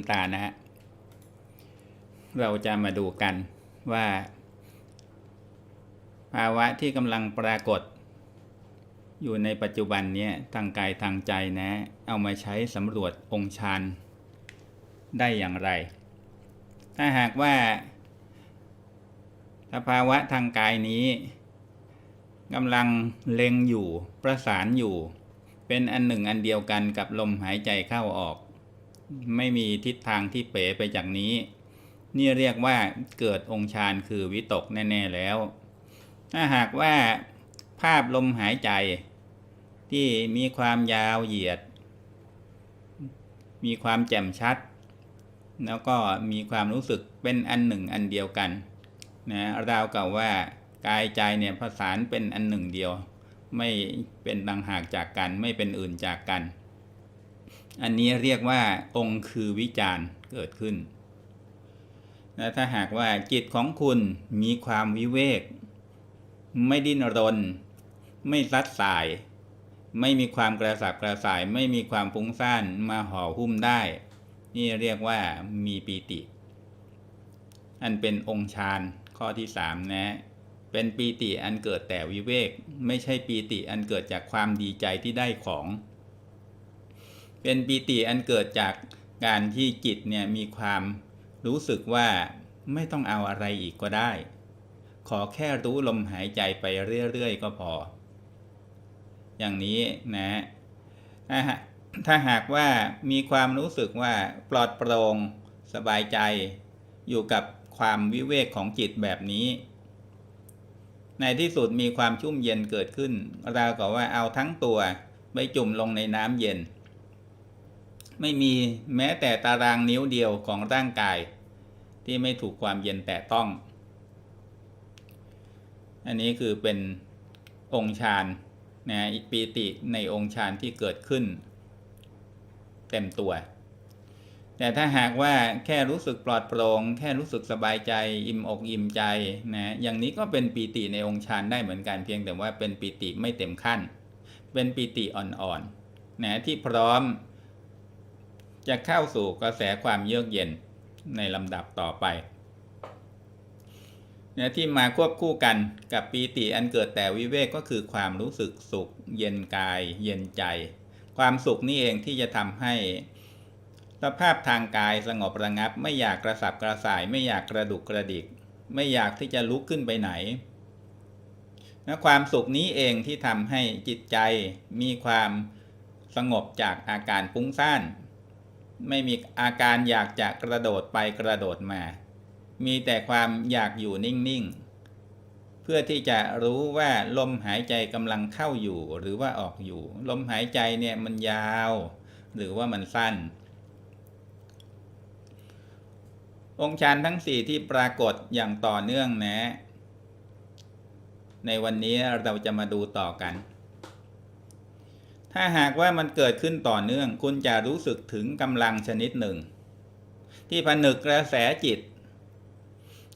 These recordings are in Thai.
มตานะฮะเราจะมาดูกันว่า ภาวะที่กำลังปรากฏ อยู่ในปัจจุบันนี้ทางกายทางใจนะ เอามาใช้สำรวจองค์ฌานได้อย่างไร ถ้าหากว่าสภาวะทางกายนี้กำลังเล็งอยู่ประสานอยู่ เป็นอันหนึ่งอันเดียวกันกับลมหายใจเข้าออก ไม่มีทิศทางที่เป๋ไปจากนี้ นี่เรียกว่าเกิดองค์ฌานคือวิตกแน่ ๆแล้ว ถ้าหากว่าภาพลมหายใจ ที่มีความยาวเหยียด มีความแจ่มชัด แล้วก็มีความรู้สึกเป็นอันหนึ่งอันเดียวกันนะราวกับว่ากายใจเนี่ยผสานเป็นอันหนึ่งเดียว ไม่เป็นต่างหากจากกันไม่เป็นอื่นจากกัน อันนี้เรียกว่าองค์คือวิจารณ์เกิดขึ้นและถ้าหากว่าจิตของคุณมีความวิเวก ไม่ดิ้นรน ไม่ซัดสาย ไม่มีความกระสับกระส่าย ไม่มีความฟุ้งซ่านมาห่อหุ้มได้ นี่เรียกว่ามีปีติ อันเป็นองค์ฌานข้อที่สามนะเป็นปีติอันเกิดแต่วิเวก ไม่ใช่ปีติอันเกิดจากความดีใจที่ได้ของ เป็นปีติอันเกิดจากการที่จิตเนี่ยมีความรู้สึกว่าไม่ต้องเอาอะไรอีกก็ได้ ขอแค่รู้ลมหายใจไปเรื่อยๆก็พอ อย่างนี้นะถ้าหากว่ามีความรู้สึกว่าปลอดโปร่งสบายใจ อยู่กับความวิเวกของจิตแบบนี้ ในที่สุดมีความชุ่มเย็นเกิดขึ้นราวกับว่าเอาทั้งตัวไปจุ่มลงในน้ำเย็น ไม่มีแม้แต่ตารางนิ้วเดียวของร่างกาย ที่ไม่ถูกความเย็นแตะต้อง อันนี้คือเป็นองค์ฌานนะปีติในองค์ฌานที่เกิดขึ้น เต็มตัว แต่ถ้าหากว่าแค่รู้สึกปลอดโปร่งแค่รู้สึกสบายใจ อิ่มอกอิ่มใจนะอย่างนี้ก็เป็นปีติในองค์ฌานได้เหมือนกันเพียงแต่ว่าเป็นปีติไม่เต็มขั้น เป็นปีติอ่อนๆนะที่พร้อม จะเข้าสู่กระแสความเยือกเย็นในลำดับต่อไปเนี่ยที่มาควบคู่กันกับปีติอันเกิดแต่วิเวกก็คือความรู้สึกสุข เย็นกาย เย็นใจ ความสุขนี่เองที่จะทำให้สภาพทางกายสงบระงับ ไม่อยากกระสับกระส่าย ไม่อยากกระดุกกระดิก ไม่อยากที่จะลุกขึ้นไปไหนและความสุขนี้เองที่ทำให้จิตใจมีความสงบจากอาการฟุ้งซ่าน ไม่มีอาการอยากจะกระโดดไปกระโดดมา มีแต่ความอยากอยู่นิ่ง ๆ เพื่อที่จะรู้ว่าลมหายใจกำลังเข้าอยู่หรือว่าออกอยู่ ลมหายใจเนี่ยมันยาว หรือว่ามันสั้น องค์ฌานทั้งสี่ที่ปรากฏอย่างต่อเนื่องนะ ในวันนี้เราจะมาดูต่อกัน ถ้าหากว่ามันเกิดขึ้นต่อเนื่อง คุณจะรู้สึกถึงกำลังชนิดหนึ่ง ที่ผนึกกระแสจิต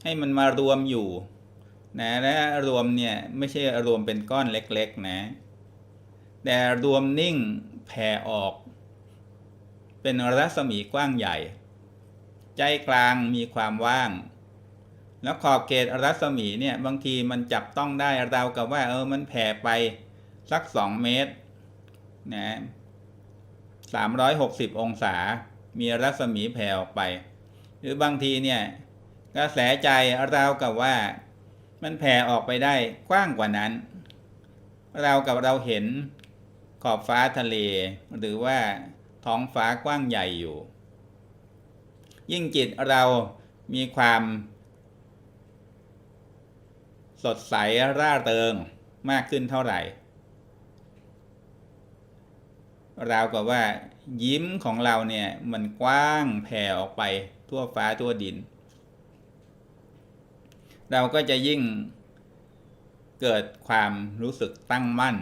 ให้มันมารวมอยู่นะและรวมเนี่ยไม่ใช่รวมเป็นก้อนเล็กๆนะ แต่รวมนิ่งแผ่ออก เป็นรัศมีกว้างใหญ่ ใจกลางมีความว่าง แล้วขอบเขตรัศมีเนี่ยบางทีมันจับต้องได้ราวกับว่าเออมันแผ่ไปสักสองเมตร นะสามร้อยหกสิบองศา มีรัศมีแผ่ออกไป หรือบางทีเนี่ยกระแสใจราวกับว่า มันแผ่ออกไปได้กว้างกว่านั้น เรากับเราเห็นขอบฟ้าทะเล หรือว่าท้องฟ้ากว้างใหญ่อยู่ ยิ่งจิตเรามีความ สดใสร่าเริงมากขึ้นเท่าไหร่ ราวกับว่า ยิ้มของเราเนี่ยมันกว้างแผ่ออกไปทั่วฟ้าทั่วดิน เราก็จะยิ่งเกิดความรู้สึกตั้งมั่น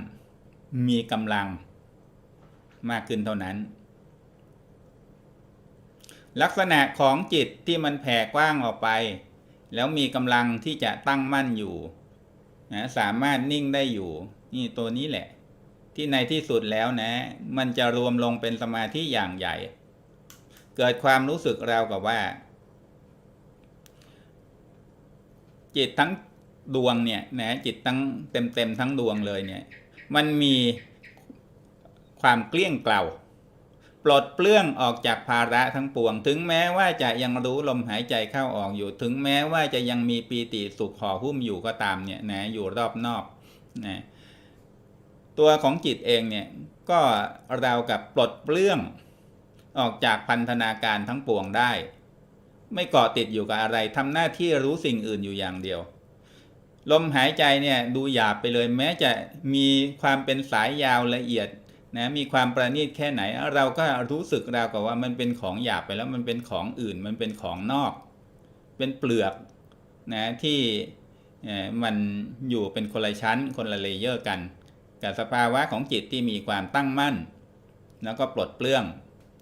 มีกำลังมากขึ้นเท่านั้น ลักษณะของจิตที่มันแผ่กว้างออกไป แล้วมีกำลังที่จะตั้งมั่นอยู่นะสามารถนิ่งได้อยู่ นี่ตัวนี้แหละ ที่ในที่สุดแล้วนะ มันจะรวมลงเป็นสมาธิอย่างใหญ่ เกิดความรู้สึกราวกับว่า จิตทั้งดวงเนี่ยนะจิตทั้งเต็มเต็มๆทั้งดวงเลยเนี่ย มันมีความเกลี้ยงเกล่าปลดเปลื้องออกจากภาระทั้งปวง ถึงแม้ว่าจะยังรู้ลมหายใจเข้าออกอยู่ ถึงแม้ว่าจะยังมีปีติสุขห่อหุ้มอยู่ก็ตามเนี่ยนะอยู่รอบนอกนะ ตัวของจิตเองเนี่ยก็เราวกับปลดเปลื้องออกจากพันธนาการทั้งปวงได้ ไม่เกาะติดอยู่กับอะไรทำหน้าที่รู้สิ่งอื่นอยู่อย่างเดียว ลมหายใจเนี่ยดูหยาบไปเลยแม้จะมีความเป็นสายยาวละเอียดนะมีความประณีตแค่ไหน เราก็รู้สึกราวกับว่ามันเป็นของหยาบไปแล้วมันเป็นของอื่น มันเป็นของนอก เป็นเปลือกนะที่มันอยู่เป็นคนละชั้นคนละเลเยอร์กัน กับสภาวะของจิตที่มีความตั้งมั่น แล้วก็ปลดเปลื้อง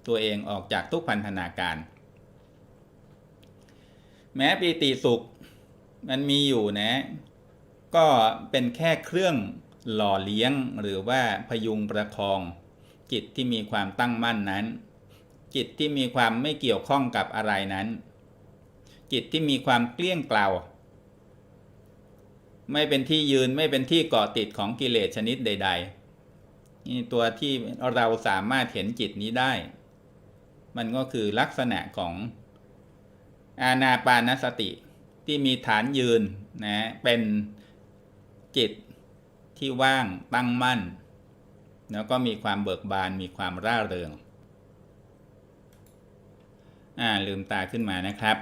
ตัวเองออกจากทุกพันธนาการ แม้ปีติสุขมันมีอยู่นะ ก็เป็นแค่เครื่องหล่อเลี้ยงหรือว่าพยุงประคอง จิตที่มีความตั้งมั่นนั้น จิตที่มีความไม่เกี่ยวข้องกับอะไรนั้น จิตที่มีความเกลี้ยงเกลา ไม่เป็นที่ยืนไม่เป็นที่เกาะติดของกิเลสชนิดใด ๆ นี่ตัวที่เราสามารถเห็นจิตนี้ได้ มันก็คือลักษณะของอาณาปานสติที่มีฐานยืนนะเป็นจิตที่ว่างตั้งมั่น แล้วก็มีความเบิกบานมีความร่าเริงอ่าลืมตาขึ้นมานะครับ